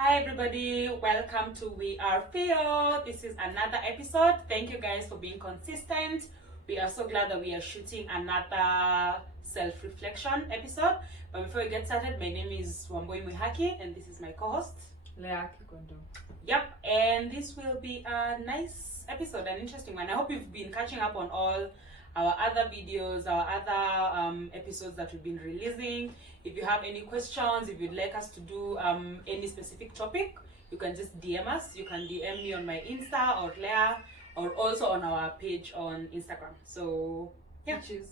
Hi everybody, welcome to We Are Feel. This is another episode. Thank you guys for being consistent. We are so glad that we are shooting another self-reflection episode. But before we get started, my name is Wamboi Mwihaki and this is my co-host. Leaki Kondo. Yep, and this will be a nice episode, an interesting one. I hope you've been catching up on all our other videos, our other episodes that we've been releasing. If you have any questions, if you'd like us to do any specific topic, you can just DM us. You can DM me on my Insta or Leah, or also on our page on Instagram. So yeah, Which is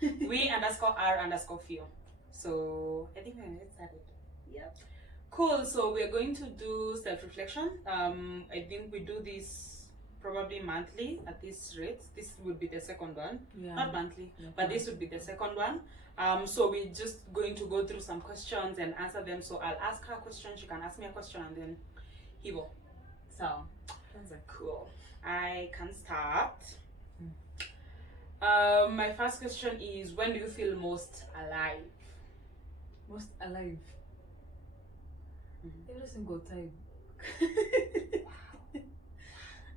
we_r_feel. So I think we're gonna get started. Yep. Cool. So we're going to do self-reflection. I think we do this probably monthly at this rate. This would be the second one. Yeah. Not monthly, but this would be the second one. So we're just going to go through some questions and answer them. So I'll ask her a question, she can ask me a question, and then he will. So that's Cool. I can start. My first question is, when do you feel most alive? most alive. Every single time.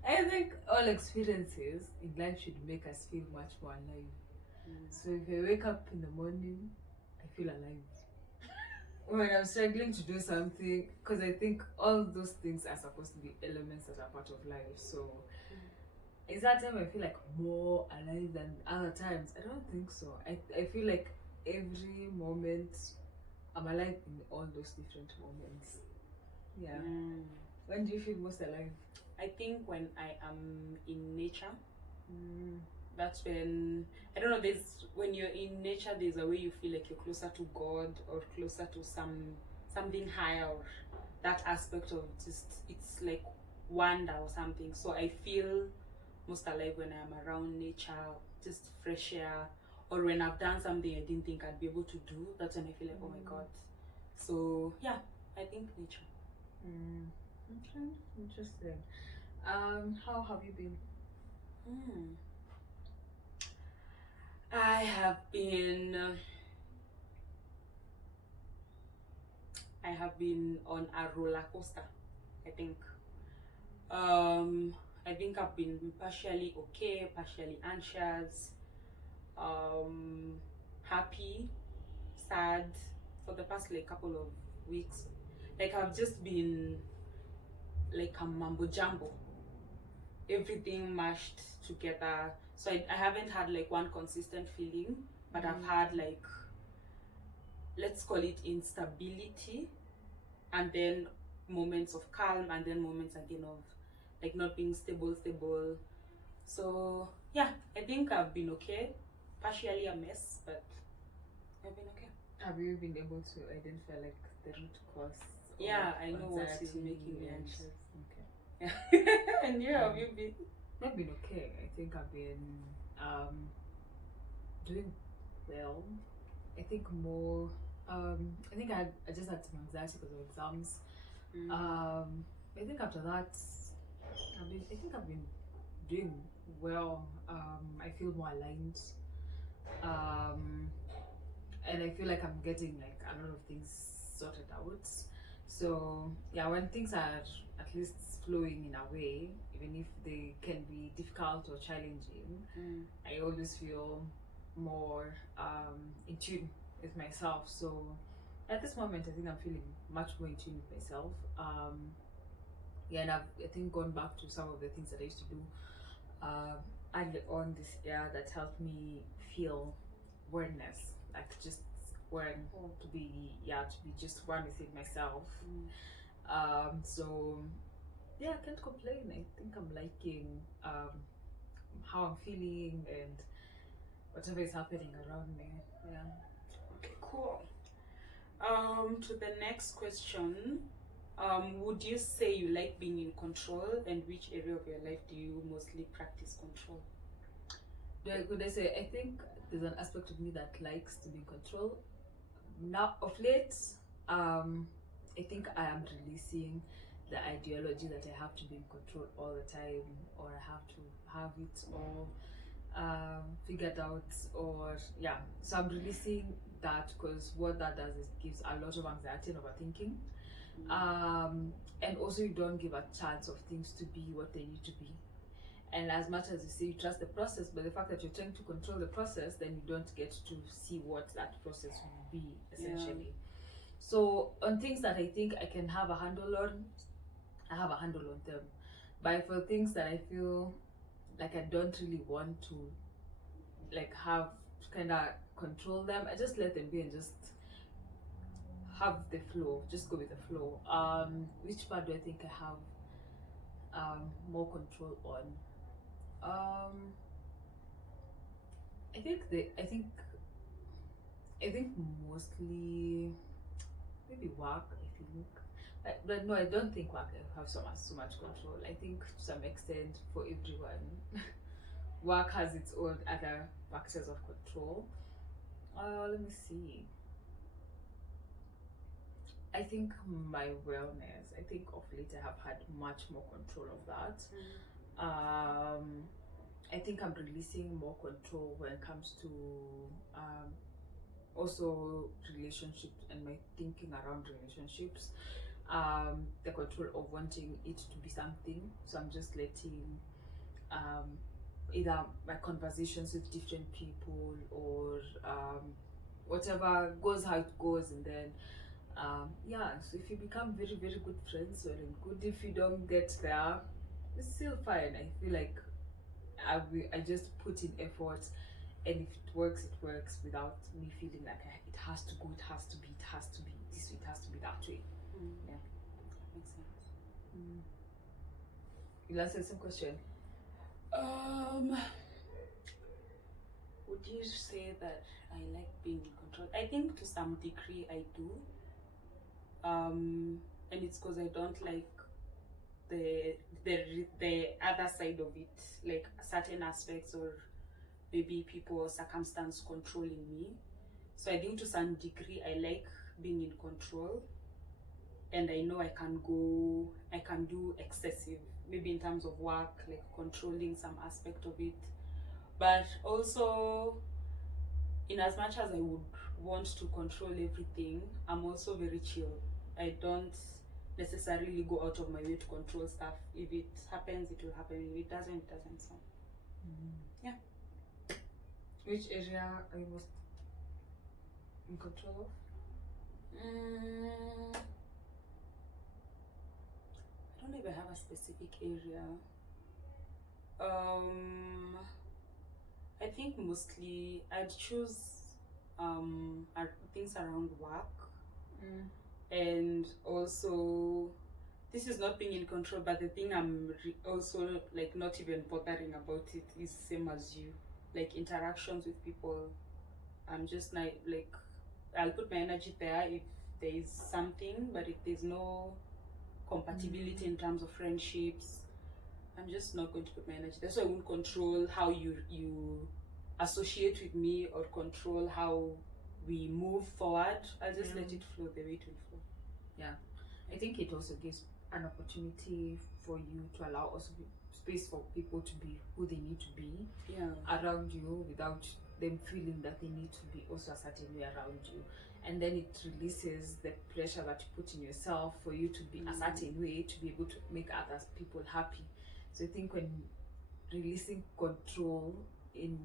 I think all experiences in life should make us feel much more alive. So if I wake up in the morning, I feel alive. When I'm struggling to do something, because I think all those things are supposed to be elements that are part of life. So is that time I feel like more alive than other times? I don't think so. I feel like every moment I'm alive in all those different moments. Yeah. When do you feel most alive? I think when I am in nature. That's when, I don't know, there's when you're in nature, there's a way you feel like you're closer to God or closer to something higher, or that aspect of just, it's like wonder or something. So I feel most alive when I'm around nature, just fresh air, or when I've done something I didn't think I'd be able to do. That's when I feel like, oh my God. So yeah, I think nature. Okay, interesting. How have you been? I have been on a roller coaster, I think. I think I've been partially okay, partially anxious, happy, sad for the past like couple of weeks. Like I've just been like a mambo jumbo, everything mashed together. So I haven't had like one consistent feeling, but I've had like, let's call it instability, and then moments of calm, and then moments again of like not being stable. So yeah, I think I've been okay, partially a mess, but I've been okay. Have you been able to identify like the root cause? Yeah, I know what is anxiety making me and- anxious. Okay. Yeah. And you, have you been? I've been okay. I think I've been doing well. I think more. I think I just had some anxiety because of exams. I think after that, I've been doing well. I feel more aligned. And I feel like I'm getting like a lot of things sorted out. So yeah, when things are at least flowing in a way, even if they can be difficult or challenging, I always feel more in tune with myself. So at this moment, I think I'm feeling much more in tune with myself. Yeah, and I think gone back to some of the things that I used to do early on this year that helped me feel awareness, like just when to be just one within myself. So yeah, I can't complain. I think I'm liking how I'm feeling and whatever is happening around me. Yeah. Okay, cool. To the next question, would you say you like being in control, and which area of your life do you mostly practice control? Could I say, I think there's an aspect of me that likes to be in control. Now, of late, I think I am releasing the ideology that I have to be in control all the time, or I have to have it all figured out, or yeah. So I'm releasing that, because what that does is gives a lot of anxiety and overthinking. And also you don't give a chance of things to be what they need to be. And as much as you say you trust the process, but the fact that you're trying to control the process, then you don't get to see what that process will be, essentially. So on things that I think I can have a handle on, I have a handle on them. But for things that I feel like I don't really want to like have kind of control them, I just let them be and just have the flow, just go with the flow. Which part do I think I have more control on? I think mostly maybe work. I think, but no, I don't think work I have so much control. I think to some extent for everyone, work has its own other factors of control. Let me see. I think my wellness. I think of late I have had much more control of that. I think I'm releasing more control when it comes to also relationships and my thinking around relationships. The control of wanting it to be something. So I'm just letting either my conversations with different people or whatever goes how it goes, and then so if you become very very good friends, well and good. If you don't get there, it's still fine. I feel like I just put in effort, and if it works without me feeling like it has to go, it has to be this way, it has to be that way. Yeah, Makes sense. You'll answer some question. Would you say that I like being in control? I think to some degree I do. And it's because I don't like the other side of it, like certain aspects or maybe people or circumstance controlling me. So I think to some degree I like being in control, and I know I can do excessive, maybe in terms of work, like controlling some aspect of it. But also, in as much as I would want to control everything, I'm also very chill. I don't necessarily go out of my way to control stuff. If it happens, it will happen. If it doesn't, it doesn't. So, yeah. Which area are you most in control of? I don't even have a specific area. I think mostly I'd choose things around work, and also this is not being in control, but the thing I'm also like not even bothering about it is same as you, like interactions with people. I'm just like I'll put my energy there if there is something, but if there's no compatibility in terms of friendships, I'm just not going to put my energy there. So I won't control how you associate with me or control how we move forward. I'll just let it flow the way it will flow. Yeah, I think it also gives an opportunity for you to allow also space for people to be who they need to be around you without them feeling that they need to be also a certain way around you. And then it releases the pressure that you put in yourself for you to be a certain way to be able to make other people happy. So I think when releasing control in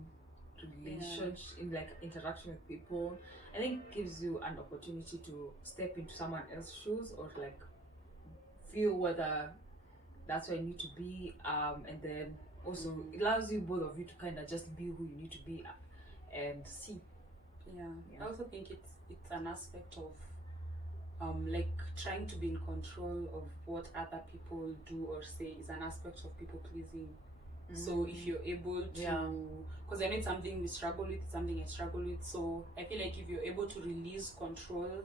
relationship, in like interaction with people, I think gives you an opportunity to step into someone else's shoes or like feel whether that's where you need to be, and then also it allows you both of you to kind of just be who you need to be and see. I also think it's an aspect of like trying to be in control of what other people do or say is an aspect of people pleasing. So if you're able to, because I know it's something we struggle with, it's something I struggle with. So I feel like if you're able to release control,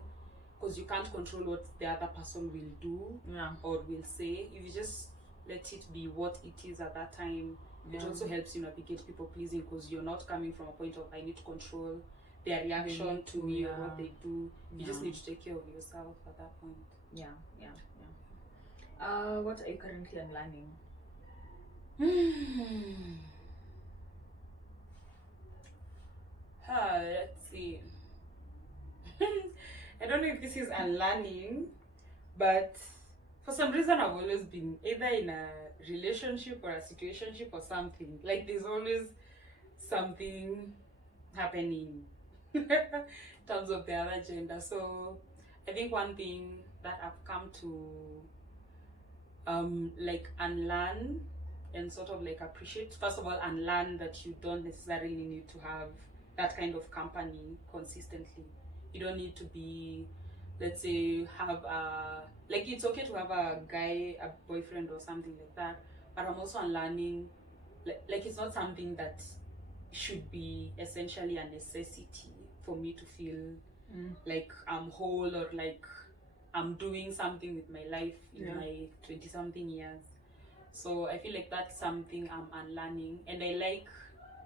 because you can't control what the other person will do or will say, if you just let it be what it is at that time, it also helps you navigate people pleasing, because you're not coming from a point of I need to control their reaction to me or what they do. You just need to take care of yourself at that point. What are you currently unlearning? Let's see. I don't know if this is unlearning, But for some reason, I've always been either in a relationship or a situationship or something. Like there's always something happening in terms of the other gender. So I think one thing that I've come to like unlearn and sort of like appreciate, first of all, unlearn that you don't necessarily need to have that kind of company consistently. You don't need to be, let's say, have a, like, it's okay to have a guy, a boyfriend or something like that, but I'm also unlearning, like it's not something that should be essentially a necessity for me to feel like I'm whole or like I'm doing something with my life in my 20 something years. So I feel like that's something I'm unlearning, and I like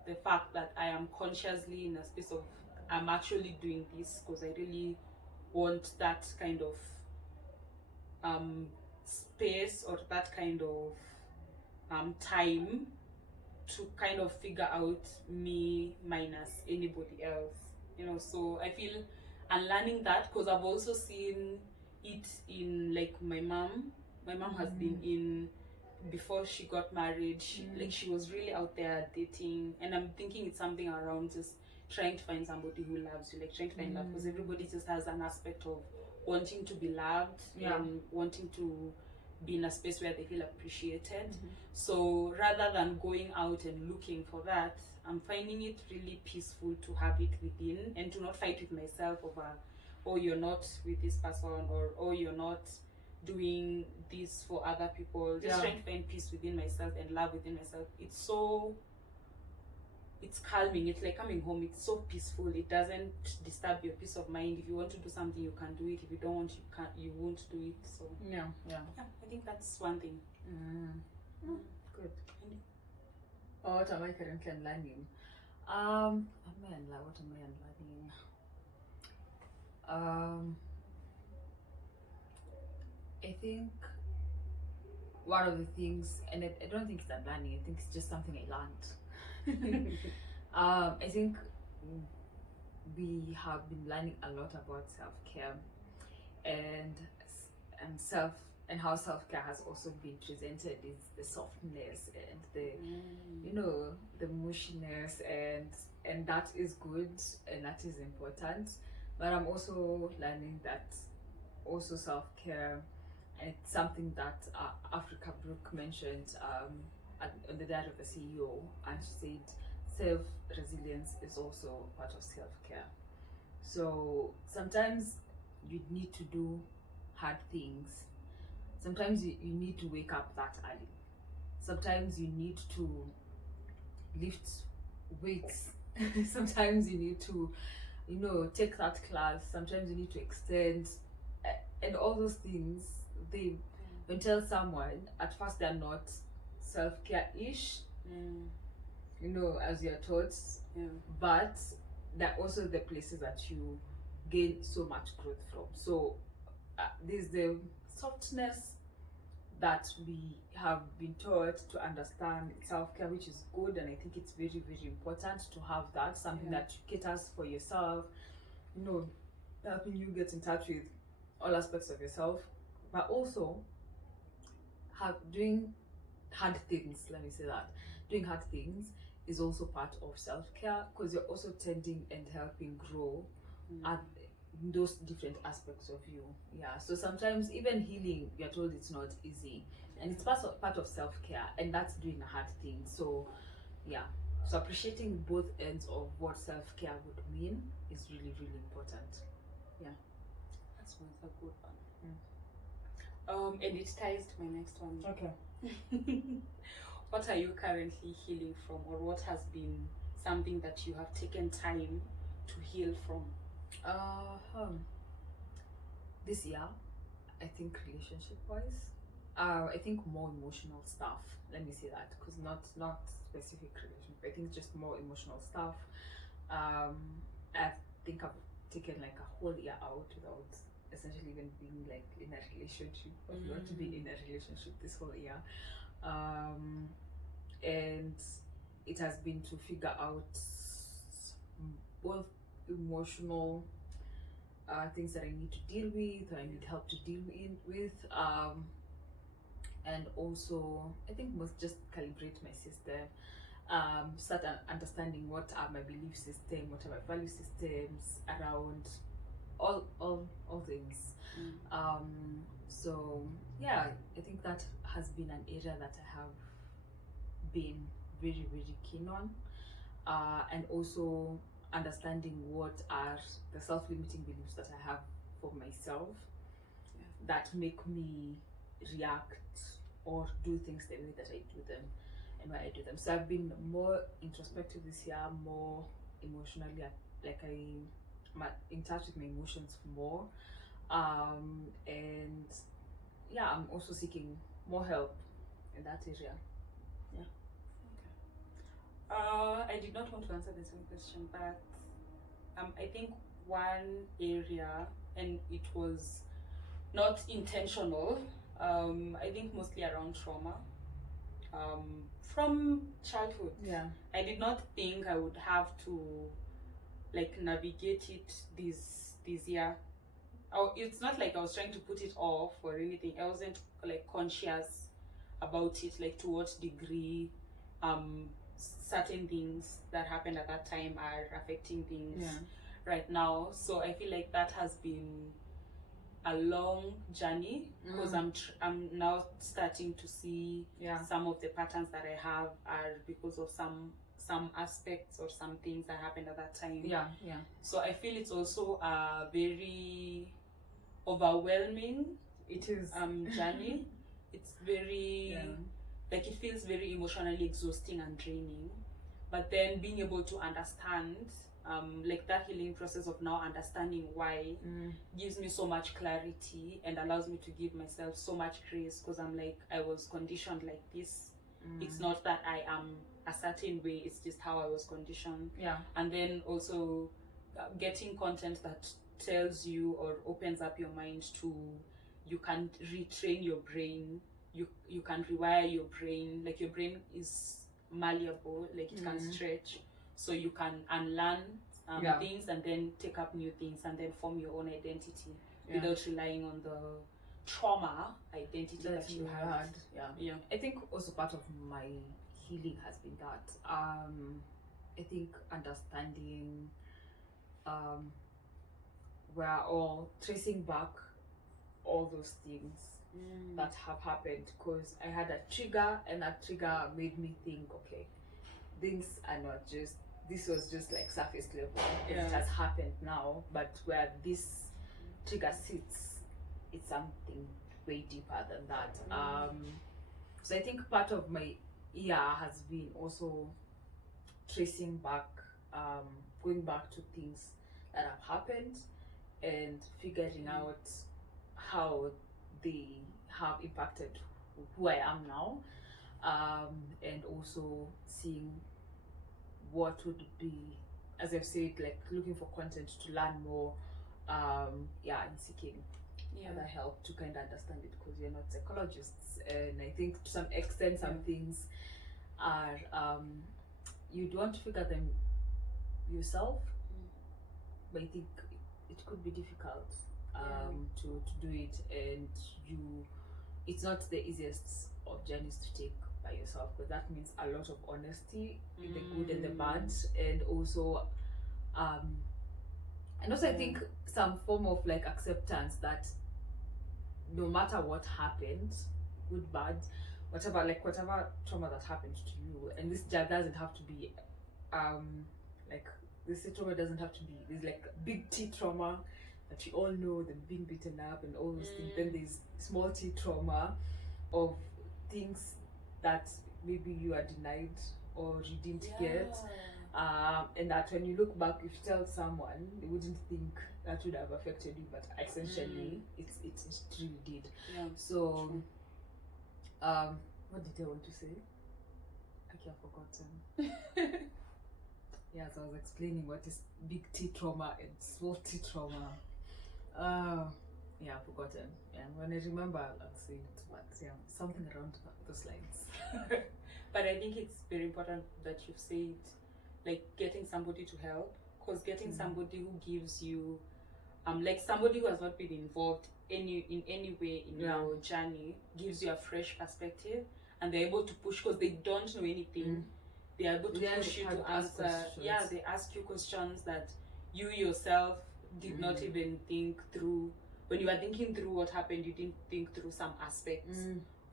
the fact that I am consciously in a space of I'm actually doing this because I really want that kind of space or that kind of time to kind of figure out me minus anybody else, you know. So I feel unlearning that, because I've also seen it in like my mom. My mom has been in, before she got married, like she was really out there dating, and I'm thinking it's something around just trying to find somebody who loves you, like trying to find love, because everybody just has an aspect of wanting to be loved and wanting to be in a space where they feel appreciated. So rather than going out and looking for that, I'm finding it really peaceful to have it within and to not fight with myself over, oh, you're not with this person, or oh, you're not doing this for other people. Just trying to find peace within myself and love within myself. It's calming. It's like coming home. It's so peaceful. It doesn't disturb your peace of mind. If you want to do something, you can do it. If you don't want, you won't do it. So yeah, I think that's one thing. Good. What am I currently unlearning? What am I unlearning? I think one of the things, and I don't think it's unlearning, I think it's just something I learned. I think we have been learning a lot about self-care and self, and how self-care has also been presented is the softness and the the mushiness, and that is good and that is important. But I'm also learning that also self-care, and it's something that Africa Brooke mentioned on the diet of the CEO, and she said self-resilience is also part of self-care. So sometimes you need to do hard things. Sometimes you need to wake up that early. Sometimes you need to lift weights. Sometimes you need to, take that class. Sometimes you need to extend, and all those things. They, when tell someone at first they're not self-care-ish, as you're taught, but they're also the places that you gain so much growth from. So there's the softness that we have been taught to understand self-care, which is good, and I think it's very, very important to have that, something that caters for yourself, helping you get in touch with all aspects of yourself, but also doing hard things. Let me say that doing hard things is also part of self-care, because you're also tending and helping grow at those different aspects of you. So sometimes even healing, you're told it's not easy, and it's part of self-care, and that's doing a hard thing. So so appreciating both ends of what self-care would mean is really, really important. That's a good one. And it ties to my next one. Okay. What are you currently healing from, or what has been something that you have taken time to heal from? This year, I think relationship-wise, I think more emotional stuff. Let me say that, because not specific relationship. I think just more emotional stuff. I think I've taken like a whole year out without essentially even being like in a relationship, or not to be in a relationship this whole year. And it has been to figure out both emotional things that I need to deal with, or I need help to deal with. And also, I think must just calibrate my system. Start understanding what are my belief system, what are my value systems around all things. So yeah, I think that has been an area that I have been very keen on, and also understanding what are the self-limiting beliefs that I have for myself that make me react or do things the way that I do them and why I do them. So I've been more introspective this year, more emotionally, like I'm in touch with my emotions more, and yeah, I'm also seeking more help in that area. I did not want to answer the same question, but I think one area, and it was not intentional, I think mostly around trauma. From childhood, I did not think I would have to like navigate it this year. It's not like I was trying to put it off or anything. I wasn't like conscious about it, like to what degree certain things that happened at that time are affecting things right now. So I feel like that has been a long journey, because I'm now starting to see some of the patterns that I have are because of some aspects or some things that happened at that time. So I feel it's also a very overwhelming journey. It's very like it feels very emotionally exhausting and draining, but then being able to understand like that healing process of now understanding why gives me so much clarity and allows me to give myself so much grace, because I'm like, I was conditioned like this. It's not that I am a certain way, it's just how I was conditioned. And then also getting content that tells you or opens up your mind to, you can retrain your brain, you can rewire your brain, like your brain is malleable, like it can stretch, so you can unlearn things and then take up new things and then form your own identity without relying on the trauma identity that you had. I think also part of my healing has been that I think understanding we're all tracing back all those things that have happened, because I had a trigger and that trigger made me think, okay, things are not just, this was just like surface level, it has happened now, but where this trigger sits, it's something way deeper than that. So I think part of my year has been also tracing back, going back to things that have happened and figuring out how they have impacted who I am now, and also seeing what would be, as I've said, like looking for content to learn more, and seeking other help to kind of understand it, because we're not psychologists, and I think to some extent some things are you don't figure them yourself, but I think it could be difficult to do it, and it's not the easiest of journeys to take by yourself, because that means a lot of honesty in the good and the bad, and also I think some form of like acceptance that no matter what happened, good, bad, whatever trauma that happened to you, and this doesn't have to be like this trauma doesn't have to be, there's like big T trauma that we all know, the being beaten up and all those things. Then there's small T trauma of things that maybe you are denied or you didn't get, and that when you look back, if you tell someone, they wouldn't think that would have affected you, but essentially it really did. So what did I want to say? Okay, I've forgotten. So I was explaining what is big T trauma and small T trauma. I've forgotten. When I remember, I'll say it. But something around those lines. But I think it's very important that you've said, like, getting somebody to help, because getting somebody who gives you like somebody who has not been involved in any way in Yeah. your journey gives you a fresh perspective, and they're able to push because they don't know anything. They are able to Yeah, push they you can to ask answer. Yeah, questions. they ask you questions that you yourself did not even think through. When you were thinking through what happened, you didn't think through some aspects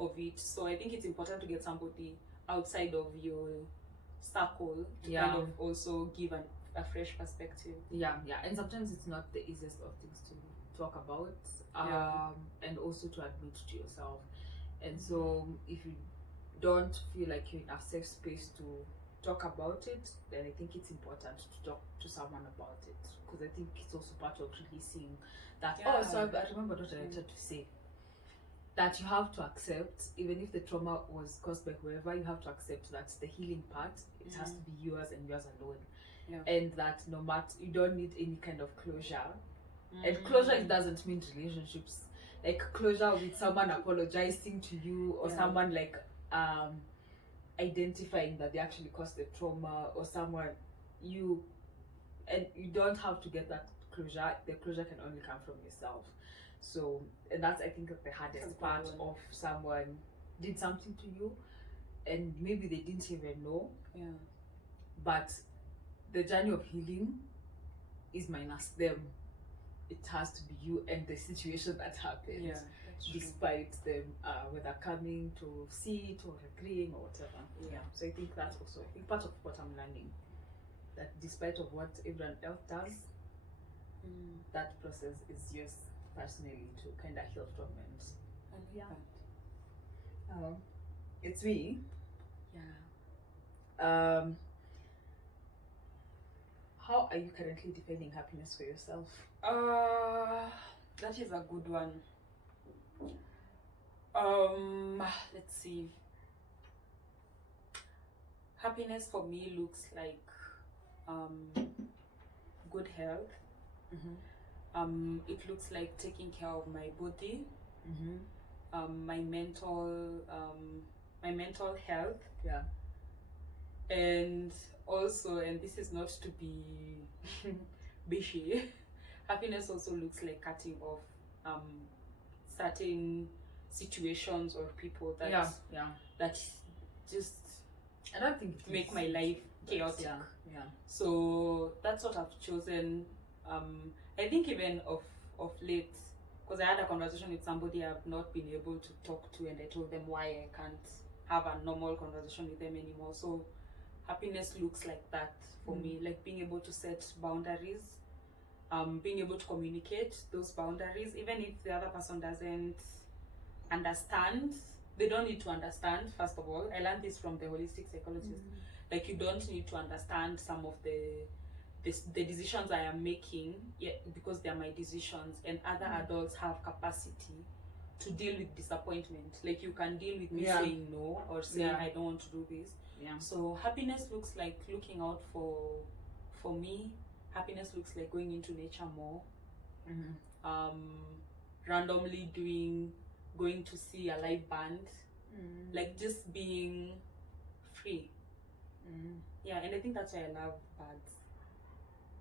of it. So I think it's important to get somebody outside of your circle to kind of also give a fresh perspective. Yeah, and sometimes it's not the easiest of things to talk about, and also to admit to yourself. And so if you don't feel like you're in a safe space to talk about it, then I think it's important to talk to someone about it, because I think it's also part of releasing that. Yeah. So I remember what I wanted to say, that you have to accept, even if the trauma was caused by whoever, you have to accept that the healing part, it has to be yours and yours alone. And that no matter, you don't need any kind of closure. And closure, it doesn't mean relationships. Like closure with someone apologizing to you, or someone like identifying that they actually caused the trauma, or someone you don't have to get that closure. The closure can only come from yourself. So, and that's, I think, the hardest part of someone did something to you and maybe they didn't even know. But the journey of healing is minus them. It has to be you and the situation that happened, despite them whether coming to see it or agreeing or whatever. So I think that's also a big part of what I'm learning, that despite of what everyone else does, that process is yours personally to kind of heal from it. It's me. How are you currently defining happiness for yourself? That is a good one. Let's see. Happiness for me looks like good health. It looks like taking care of my body, my mental health. And also, and this is not to be bishy, happiness also looks like cutting off certain situations or people that that just, I don't think make my life chaotic. So that's what I've chosen. I think even of late, because I had a conversation with somebody I've not been able to talk to, and I told them why I can't have a normal conversation with them anymore. So happiness looks like that for me, like being able to set boundaries, being able to communicate those boundaries, even if the other person doesn't understand. They don't need to understand. First of all, I learned this from the holistic psychologist. Like, you don't need to understand some of the decisions I am making, because they are my decisions, and other adults have capacity to deal with disappointment. Like, you can deal with me saying no, or saying I don't want to do this. So happiness looks like looking out for me. Happiness looks like going into nature more, randomly going to see a live band, like just being free. And I think that's why I love birds.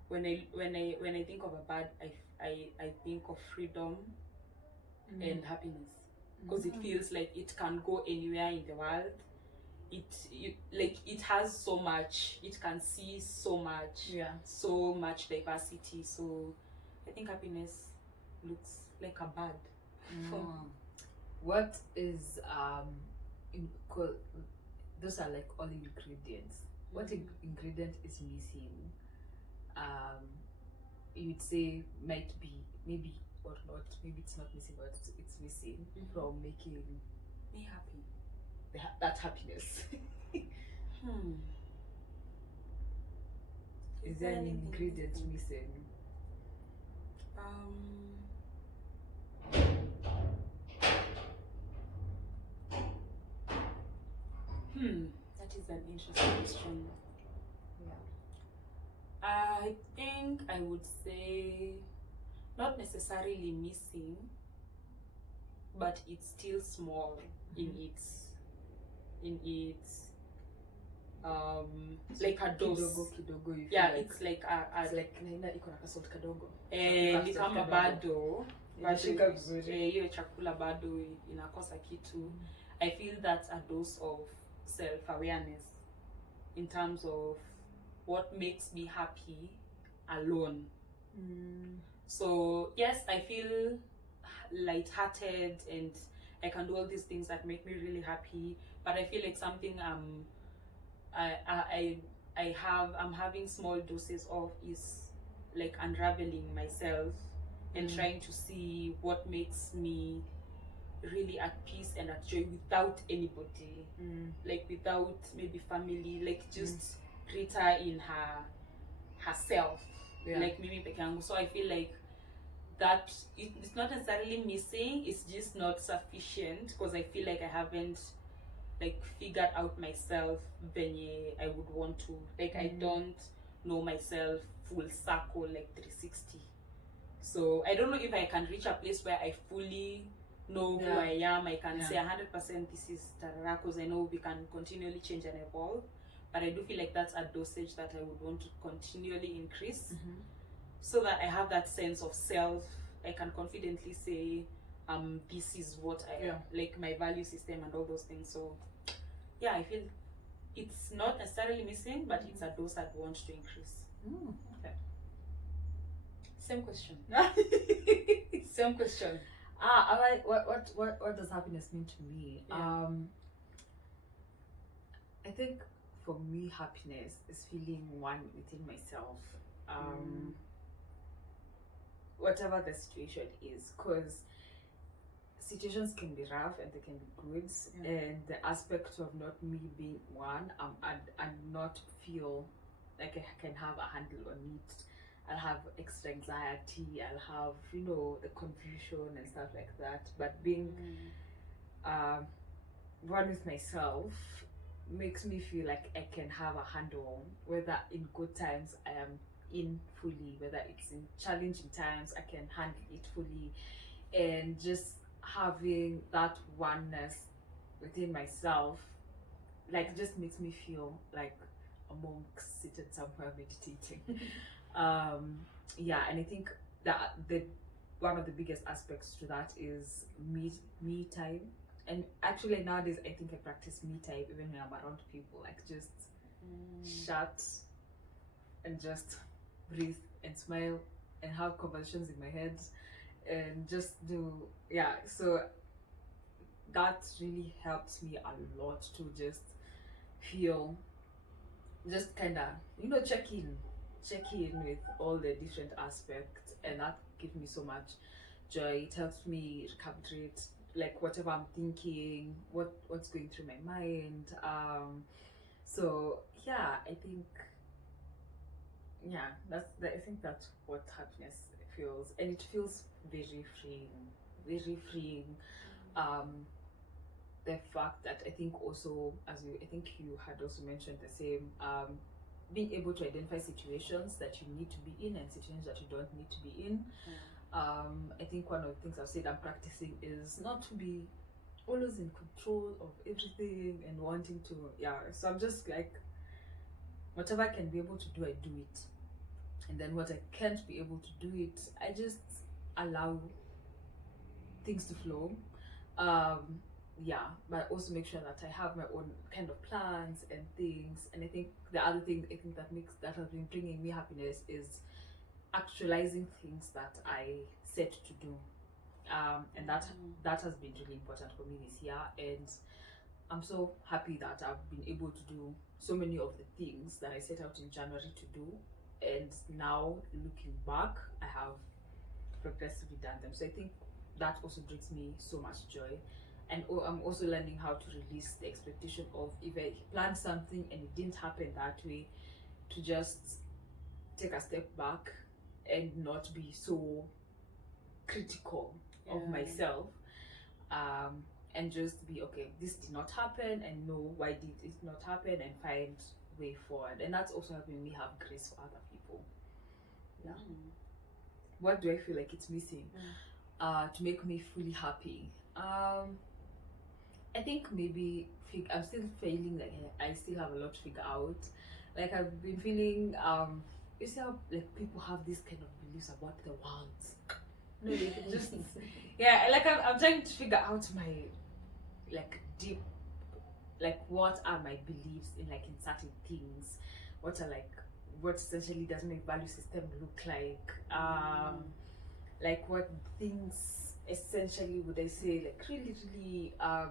When I think of a bird, I think of freedom and happiness, because it feels like it can go anywhere in the world. It has so much. It can see so much. So much diversity. So I think happiness looks like a bird. What is those are like all ingredients. What ingredient is missing? You'd say might be, maybe or not. Maybe it's not missing, but it's missing from making me happy. That happiness. Is there any ingredient missing? That is an interesting question. I think I would say not necessarily missing, but it's still small in its like a dose. Kidogo, you feel Yeah, like it's like it's like naina iko na kasalt kadogo. ni kama bado Inashika vizuri. hiyo chakula bado inakosa kitu. I feel that's a dose of self-awareness in terms of what makes me happy alone. So yes, I feel lighthearted and I can do all these things that make me really happy, but I feel like something I'm having small doses of is like unraveling myself and trying to see what makes me really at peace and at joy without anybody, like without maybe family, like just Rita in herself, like Mimi Pekangu. So I feel like that it's not necessarily missing, it's just not sufficient because I feel like I haven't like figured out myself venye I would want to. Like I don't know myself full circle, like 360. So I don't know if I can reach a place where I fully know who I am. I can say 100% this is Tarara, because I know we can continually change and evolve. But I do feel like that's a dosage that I would want to continually increase, so that I have that sense of self. I can confidently say, this is what I like, my value system and all those things. So yeah, I feel it's not necessarily missing, but it's a dose I'd want to increase. Okay. Same question. Same question. What does happiness mean to me? I think for me, happiness is feeling one within myself. Whatever the situation is, because situations can be rough and they can be good, and the aspect of not me being one, and not feel like I can have a handle on it. I'll have extra anxiety, I'll have, the confusion and stuff like that. But being one with myself makes me feel like I can have a handle, whether in good times I am in fully, whether it's in challenging times I can handle it fully. And just having that oneness within myself, like, just makes me feel like a monk seated somewhere meditating. And I think that the one of the biggest aspects to that is me time. And actually nowadays I think I practice me time even when I'm around people, like just shut and just breathe and smile and have conversations in my head and just do so that really helps me a lot to just feel, just kind of check in with all the different aspects, and that gives me so much joy. It helps me recalibrate like whatever I'm thinking, what's going through my mind. So I think I think that's what happiness feels, and it feels very freeing. The fact that I think also, I think you had also mentioned the same, being able to identify situations that you need to be in and situations that you don't need to be in. I think one of the things I've said I'm practicing is not to be always in control of everything and wanting to so I'm just like, whatever I can be able to do, I do it, and then what I can't be able to do it, I just allow things to flow. But also make sure that I have my own kind of plans and things. And I think the other thing I think that has been bringing me happiness is actualizing things that I set to do, and that has been really important for me this year. And I'm so happy that I've been able to do so many of the things that I set out in January to do, and now looking back, I have progressively done them. So I think that also brings me so much joy. And I'm also learning how to release the expectation of, if I planned something and it didn't happen that way, to just take a step back and not be so critical of myself, and just be okay, this did not happen, and know why did it not happen, and find way forward. And that's also helping me have grace for other people. What do I feel like it's missing to make me fully happy? I think maybe I'm still feeling like I still have a lot to figure out. Like I've been feeling you see how like people have this kind of beliefs about the world. No, they can just yeah, like I'm trying to figure out my like deep like what are my beliefs in like in certain things. What are like what essentially does my value system look like what things essentially would I say like really I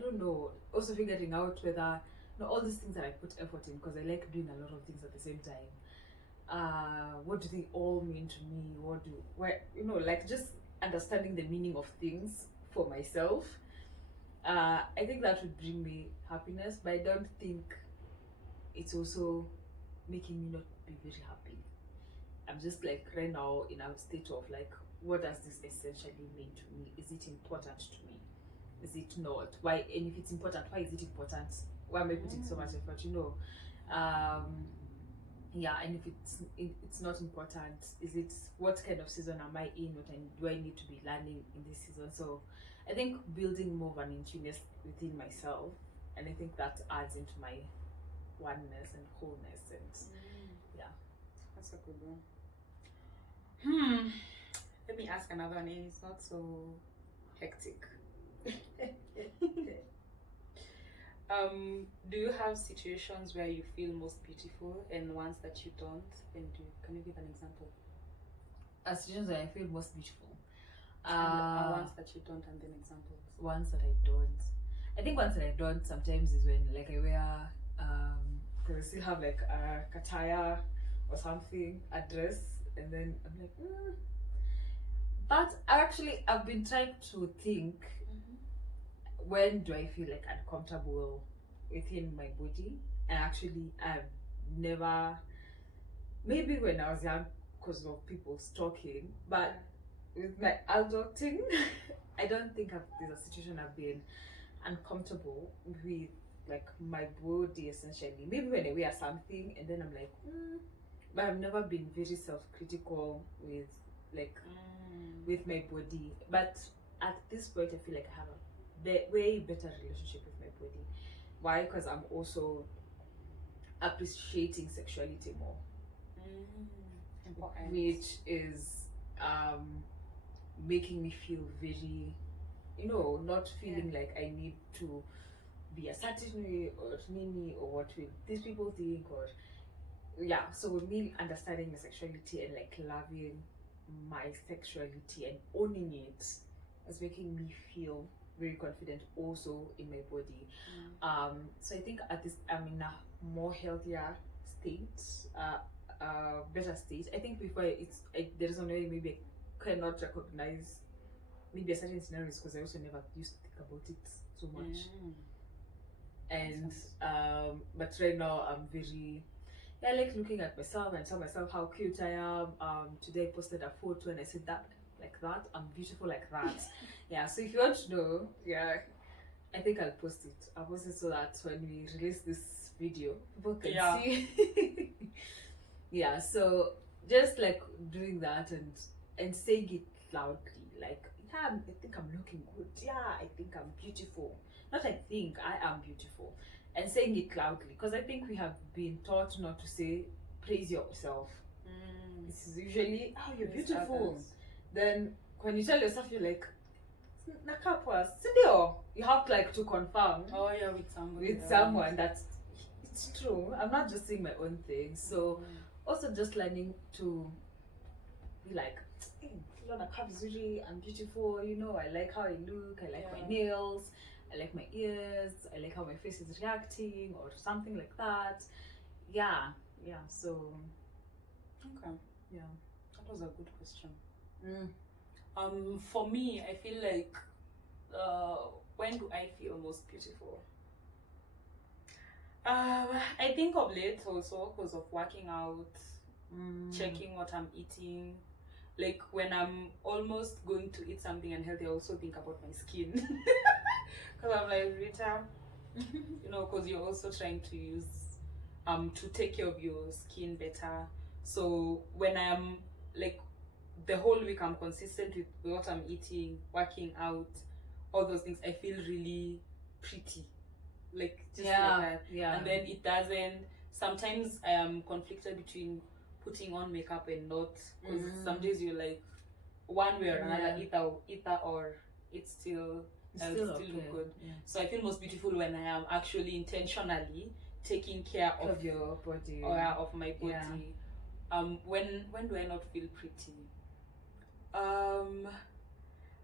don't know, also figuring out whether all these things that I put effort in because I like doing a lot of things at the same time, what do they all mean to me, where like just understanding the meaning of things for myself. I think that would bring me happiness, but I don't think it's also making me not be very happy. I'm just like right now in a state of like, what does this essentially mean to me? Is it important to me? Is it not? Why? And if it's important, why is it important? Why am I putting so much effort? Yeah. And if it's not important, is it what kind of season am I in? What do I need to be learning in this season? So, I think building more of an intuition within myself, and I think that adds into my oneness and wholeness and yeah. That's a good one. Let me ask another one, and it's not so hectic. Do you have situations where you feel most beautiful and ones that you don't? And can you give an example? Situations where I feel most beautiful. And ones that you don't, and then examples. Ones that I don't. I think ones that I don't sometimes is when like I wear because I still have like a kataya or something, a dress, and then I'm like, But I've been trying to think, when do I feel like uncomfortable within my body? And actually, I've never, maybe when I was young, because of people stalking, but with my adulting, I don't think there's a situation I've been uncomfortable with like my body essentially. Maybe when I wear something and then I'm like, but I've never been very self-critical with like with my body. But at this point, I feel like I have a way better relationship with my body. Why? Because I'm also appreciating sexuality more, which is making me feel very, not feeling like I need to be a certain way or nini or what will these people think or so with me understanding my sexuality and like loving my sexuality and owning it is making me feel very confident also in my body. So I think at this I'm in a more healthier state, better state. I think before there is a way maybe I cannot recognize maybe a certain scenarios because I also never used to think about it so much. And but right now I'm very I like looking at myself and tell myself how cute I am. Today I posted a photo and I said that like that I'm beautiful like that. So if you want to know, I think I'll post it. I'll post it so that when we release this video people can see. So just like doing that and saying it loudly, like I think I'm looking good. I think I'm beautiful. Not I think, I am beautiful. And saying it loudly, because I think we have been taught not to say praise yourself. This is usually you're beautiful. Then when you tell yourself, you're like you have to confirm with someone that it's true. I'm not just saying my own thing. So also just learning to be like, Lona Cap is really I'm beautiful, I like how I look, I like my nails, I like my ears, I like how my face is reacting or something like that. So okay. That was a good question. For me, I feel like when do I feel most beautiful? I think of late also because of working out, checking what I'm eating. Like when I'm almost going to eat something unhealthy, I also think about my skin. Because I'm like, Rita, because you're also trying to use to take care of your skin better. So when I'm like the whole week I'm consistent with what I'm eating, working out, all those things, I feel really pretty, like just Yeah, like that. yeah. And then it doesn't. Sometimes I am conflicted between putting on makeup and not, because some days you're like one way or another, Yeah. either or it's still It's I'll still still okay. look good. Yeah. So I feel most beautiful when I am actually intentionally taking care Of your body. of my body. When do I not feel pretty?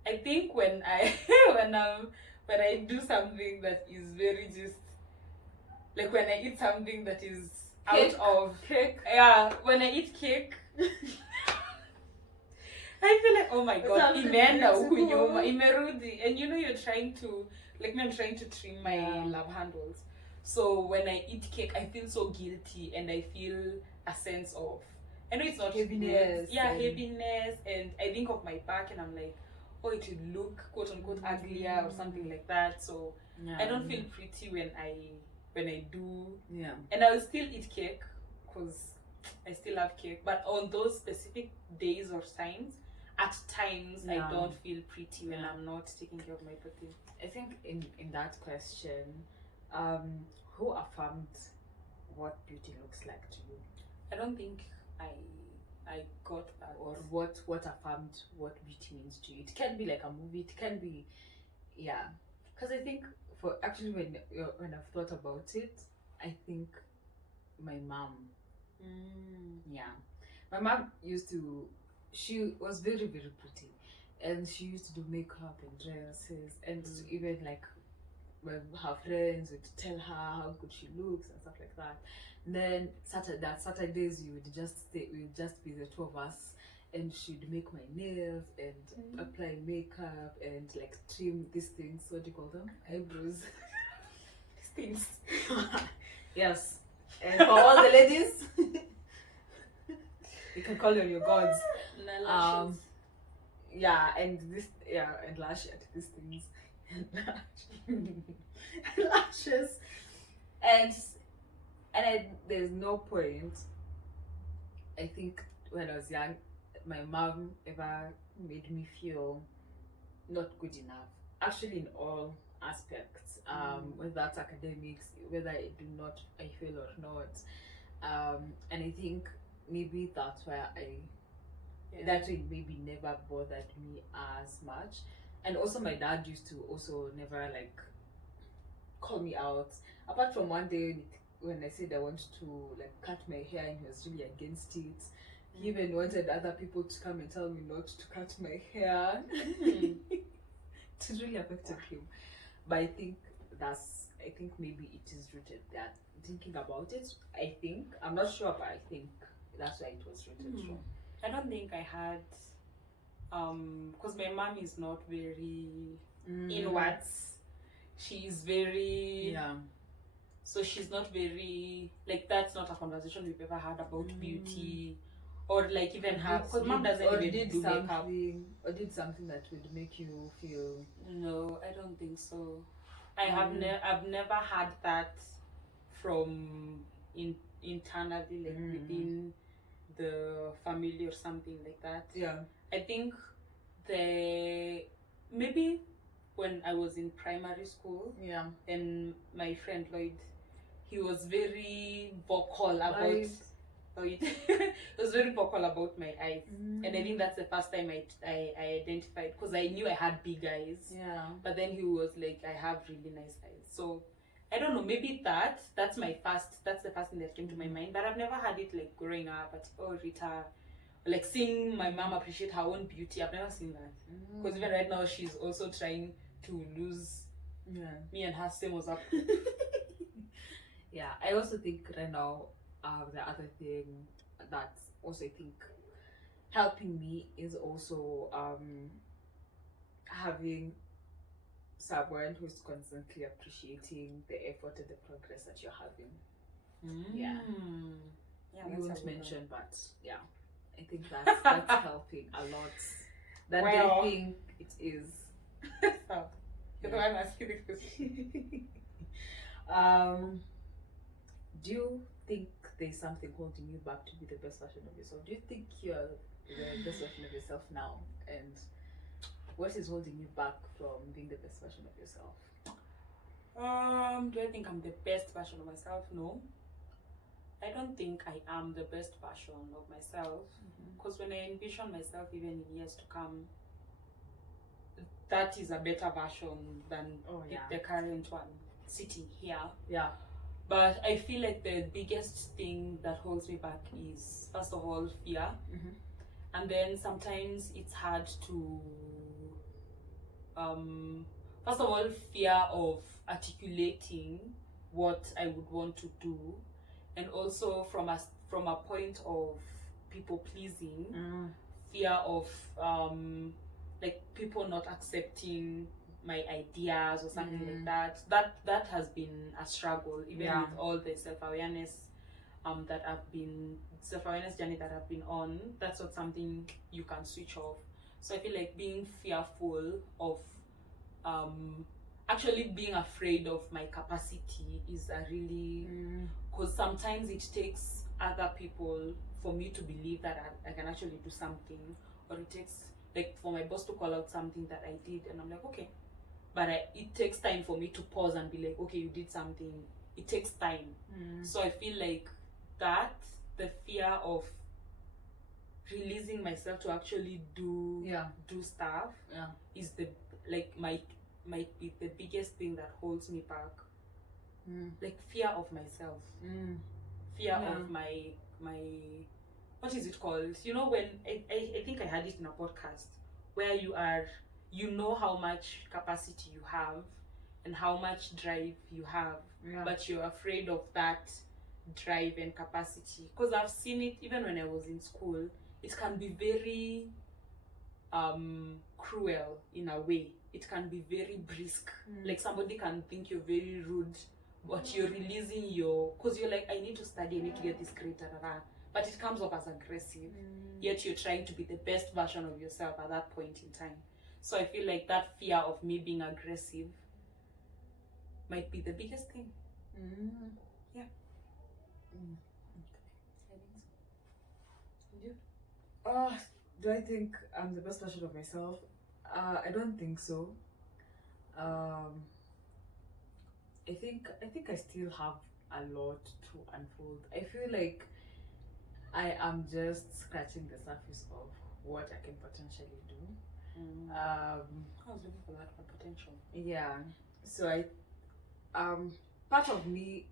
I think when I when I do something that is very just like when I eat something that is Cake. out of Cake. yeah, when I eat cake I feel like, oh my god, Something imeenda beautiful. huku nyuma, imerudi. And you know you're trying to, like me, I'm trying to trim my love handles. So when I eat cake, I feel so guilty and I feel a sense of, I know it's not Heaviness. good. Yeah, heaviness. And I think of my back and I'm like, oh, it will look quote unquote uglier or something like that. So I don't feel pretty when I do. Yeah. And I'll still eat cake because I still have cake. But on those specific days or times, at times I don't feel pretty when I'm not taking care of my body. I think in that question, who affirmed what beauty looks like to you? I don't think I got that. Or what affirmed what beauty means to you. It can be like a movie, it can be because I think for actually when I've thought about it, I think my mom. My mom she was very, very pretty, and she used to do makeup and dresses, and even like when her friends would tell her how good she looks and stuff like that. And then Saturdays we would just be the two of us, and she'd make my nails and apply makeup and like trim these things. What do you call them? Eyebrows. These things. Yes. And for all the ladies, you can call them your gods. Lashes. And lashes, these things. Lashes. And there's no point, I think, when I was young, my mom ever made me feel not good enough. Actually, in all aspects, whether that's academics, whether I fail or not. And I think maybe that's why that way maybe never bothered me as much. And also my dad used to also never like call me out, apart from one day when I said I wanted to like cut my hair and he was really against it. He even wanted other people to come and tell me not to cut my hair. It really affected him. But I think maybe it is rooted that thinking about it, I'm not sure, but I think that's why it was rooted from. I don't think I had because my mom is not very inwards. She's very so she's not very like, that's not a conversation we've ever had about beauty, or like even her, because mom doesn't even do makeup or did something that would make you feel. No, I don't think so. I've never had that from internally, like within the family or something like that. I think maybe when I was in primary school, and my friend Lloyd, he was very vocal about Lloyd. He was very vocal about my eyes, and I think that's the first time I identified, because I knew I had big eyes, but then he was like, I have really nice eyes. So I don't know, maybe that's the first thing that came to my mind. But I've never had it like growing up at Rita, like seeing my mom appreciate her own beauty. I've never seen that, because even right now she's also trying to lose me and her same was up. I also think right now the other thing that's also I think helping me is also having someone who's constantly appreciating the effort and the progress that you're having. You won't mention, but I think that's helping a lot. That I think it is. Stop. You're the one asking the question. Do you think there's something holding you back to be the best version of yourself? Do you think you're the best version of yourself now? And what is holding you back from being the best version of yourself? Do I think I'm the best version of myself? No. I don't think I am the best version of myself. Because when I envision myself even in years to come, that is a better version than the current one sitting here. Yeah. But I feel like the biggest thing that holds me back is, first of all, fear. And then sometimes it's hard to, first of all, fear of articulating what I would want to do. And also from a point of people pleasing, fear of like people not accepting my ideas or something like that. That has been a struggle, even with all the self-awareness self-awareness journey that I've been on. That's not something you can switch off. So I feel like being fearful of actually being afraid of my capacity is a really, because sometimes it takes other people for me to believe that I can actually do something, or it takes like for my boss to call out something that I did and I'm like, okay, but it takes time for me to pause and be like, okay, you did something. It takes time. So I feel like that the fear of releasing myself to actually do stuff is the might be the biggest thing that holds me back. Like fear of myself, fear of my what is it called? You know, when I think I had it in a podcast where you know how much capacity you have and how much drive you have, but you're afraid of that drive and capacity. Because I've seen it even when I was in school. It can be very cruel in a way. It can be very brisk. Like somebody can think you're very rude, but you're releasing because you're like, I need to study, I need to get this grade, but it comes off as aggressive. Yet you're trying to be the best version of yourself at that point in time. So I feel like that fear of me being aggressive might be the biggest thing. Yeah. I think so. And you? Do I think I'm the best version of myself? I don't think so. I think I still have a lot to unfold. I feel like I am just scratching the surface of what I can potentially do. I was looking for that potential. Yeah. So I part of me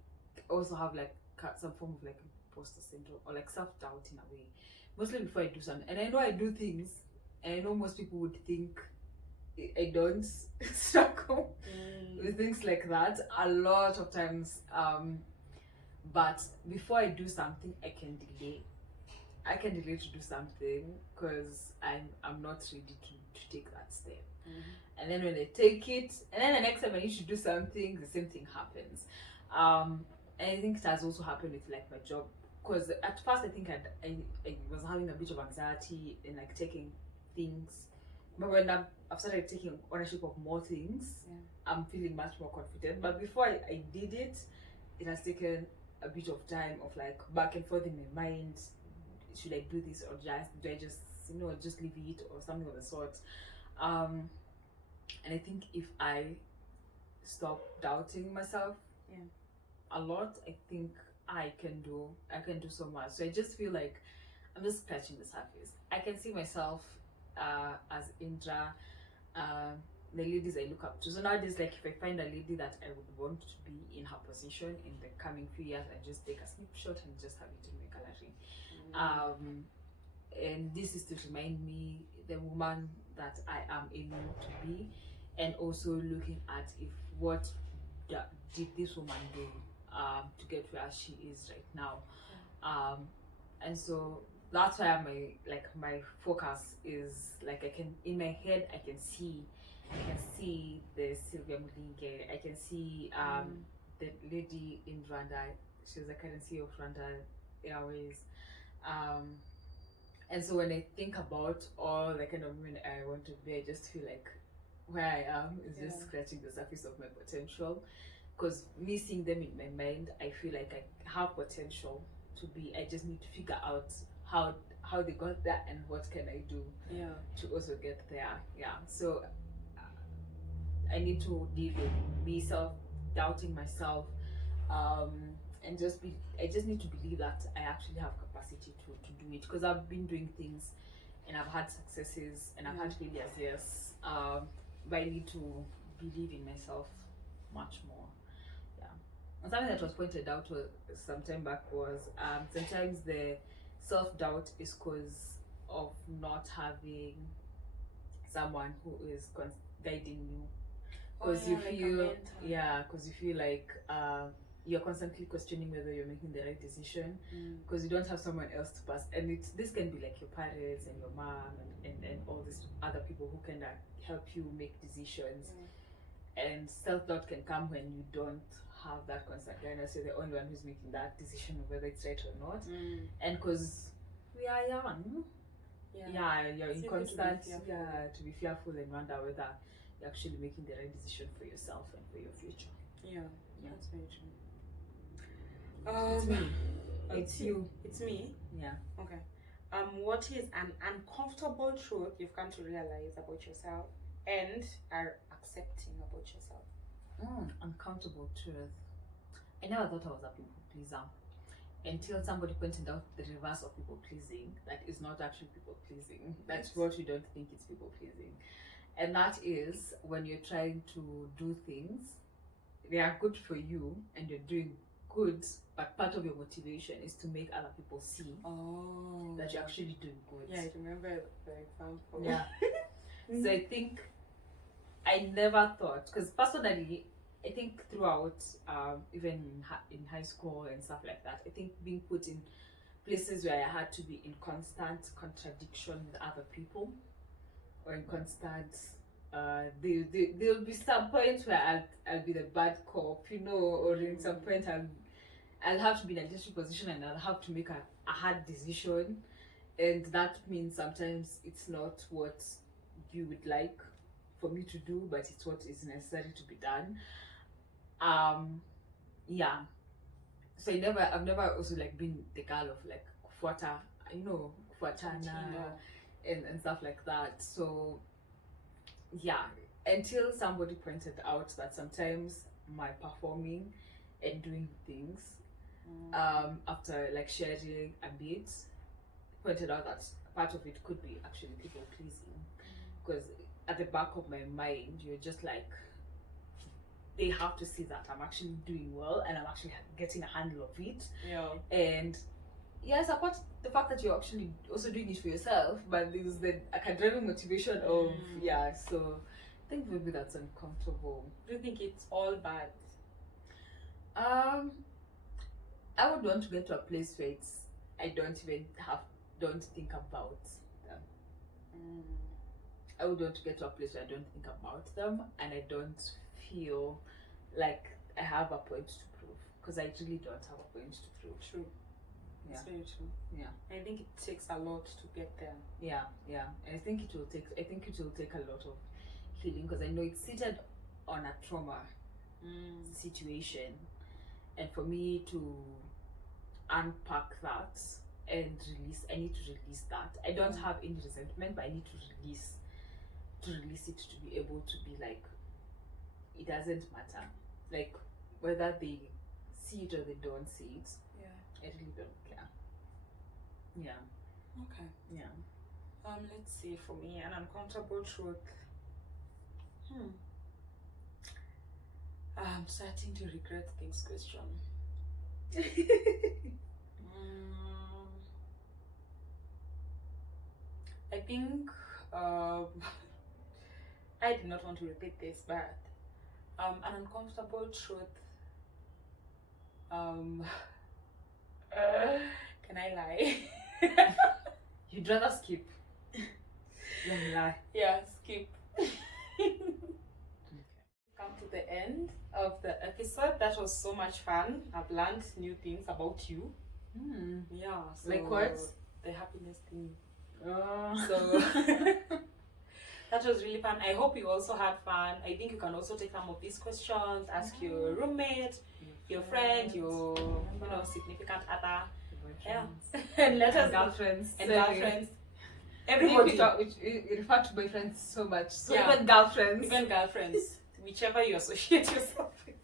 also have like some form of like imposter syndrome or like self-doubt in a way. Mostly before I do something. And I know I do things and I know most people would think I don't struggle with things like that a lot of times. But before I do something, I can delay to do something because I'm not ready to take that step. And then when I take it, and then the next time I need to do something, the same thing happens. And I think it has also happened with like my job, because at first I think I was having a bit of anxiety in like taking things, but when I've started taking ownership of more things, I'm feeling much more confident. But before I did it, it has taken a bit of time of like back and forth in my mind. Should I do this or do I just leave it or something of the sort? And I think if I stop doubting myself a lot, I think I can do so much. So I just feel like I'm just scratching the surface. I can see myself as Indra, the ladies I look up to. So nowadays, like if I find a lady that I would want to be in her position in the coming few years, I just take a snapshot and just have it in my gallery. And this is to remind me the woman that I am aiming to be, and also looking at what did this woman do to get where she is right now. And so that's why my focus is like I can in my head I can see the Sylvia Mulinge, I can see the lady in Rwanda. She's the currency of Rwanda Airways. And so when I think about all the kind of women I want to be, I just feel like where I am is just scratching the surface of my potential. Because me seeing them in my mind, I feel like I have potential to be. I just need to figure out how they got there and what can I do to also get there. So I need to deal with me self doubting myself, and I just need to believe that I actually have capacity to do it, because I've been doing things and I've had successes and I've had failures, yes. But I need to believe in myself much more. Yeah. And something that was pointed out some time back was sometimes the self-doubt is because of not having someone who is guiding you, because you feel because you feel like you're constantly questioning whether you're making the right decision, because you don't have someone else to pass. And this can be like your parents and your mom and all these other people who can help you make decisions. And self-doubt can come when you don't have that constant guidance. You're the only one who's making that decision of whether it's right or not. And because we are young, you're in constant to be fearful and wonder whether you're actually making the right decision for yourself and for your future. That's very true. It's me. It's you. It's me. Yeah. Okay. What is an uncomfortable truth you've come to realize about yourself and are accepting about yourself? Uncomfortable truth. I never thought I was a people pleaser until somebody pointed out the reverse of people pleasing. That is not actually people pleasing. That's what you don't think is people pleasing. And that is when you're trying to do things, they are good for you and you're doing good, but part of your motivation is to make other people see that you're actually doing good. Yeah, I remember the example. Yeah. So I think I never thought, because personally, I think throughout, even in high school and stuff like that, I think being put in places where I had to be in constant contradiction with other people, or in constant, there'll be some point where I'll be the bad cop, or in some point I'll have to be in a leadership position and I'll have to make a hard decision, and that means sometimes it's not what you would like for me to do, but it's what is necessary to be done. So I've never also like been the girl of like kufuatana and stuff like that. So until somebody pointed out that sometimes my performing and doing things after like sharing a bit, pointed out that part of it could be actually people pleasing, because at the back of my mind you're just like, they have to see that I'm actually doing well and I'm actually getting a handle of it. And support the fact that you're actually also doing it for yourself, but there's the academic motivation of so I think maybe that's uncomfortable. Do you think it's all bad? I would want to get to a place where I don't think about them. I would want to get to a place where I don't think about them and I don't feel like I have a point to prove, because I really don't have a point to prove. True. It's very true. Yeah. I think it takes a lot to get there. Yeah. And I think it will take a lot of healing, because I know it's seated on a trauma situation, and for me to unpack that and I need to release that. I don't have any resentment, but I need to release it to be able to be like, it doesn't matter, like whether they see it or they don't see it. I really don't care. Okay. Let's see, for me, an uncomfortable truth. I'm starting to regret things question. I think I did not want to repeat this, but an uncomfortable truth. Can I lie? You'd rather skip than lie. Yeah, skip. Come to the end of the episode. That was so much fun. I've learned new things about you. So like what? The happiness thing. So that was really fun. I hope you also had fun. I think you can also take some of these questions, ask your roommate, your friend, your significant other, and let us girlfriends and girlfriends. Everybody. We refer to boyfriends so much. So Yeah. even girlfriends. Even girlfriends, whichever you associate yourself with.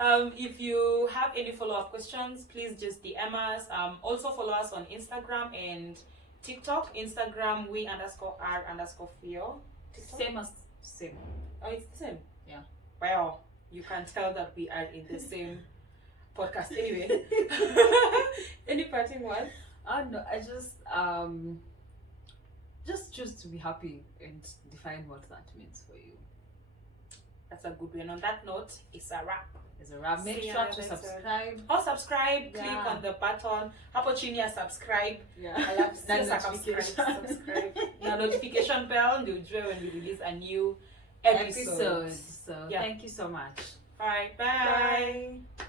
If you have any follow-up questions, please just DM us. Also follow us on Instagram and TikTok. Instagram we_r_feel. TikTok? Same. Oh, it's the same. Yeah. Wow, you can tell that we are in the same podcast. Anyway, any parting words? No, I just choose to be happy and define what that means for you. That's a good one. And on that note, it's a wrap. It's a wrap. Make See you sure next to episode. subscribe. Or subscribe. Yeah. Click on the button. Hapo chini ya subscribe. Yeah. I love That subscribe. The notification bell. They'll draw when we release a new episode. So Yeah. thank you so much. All right. Bye. Bye.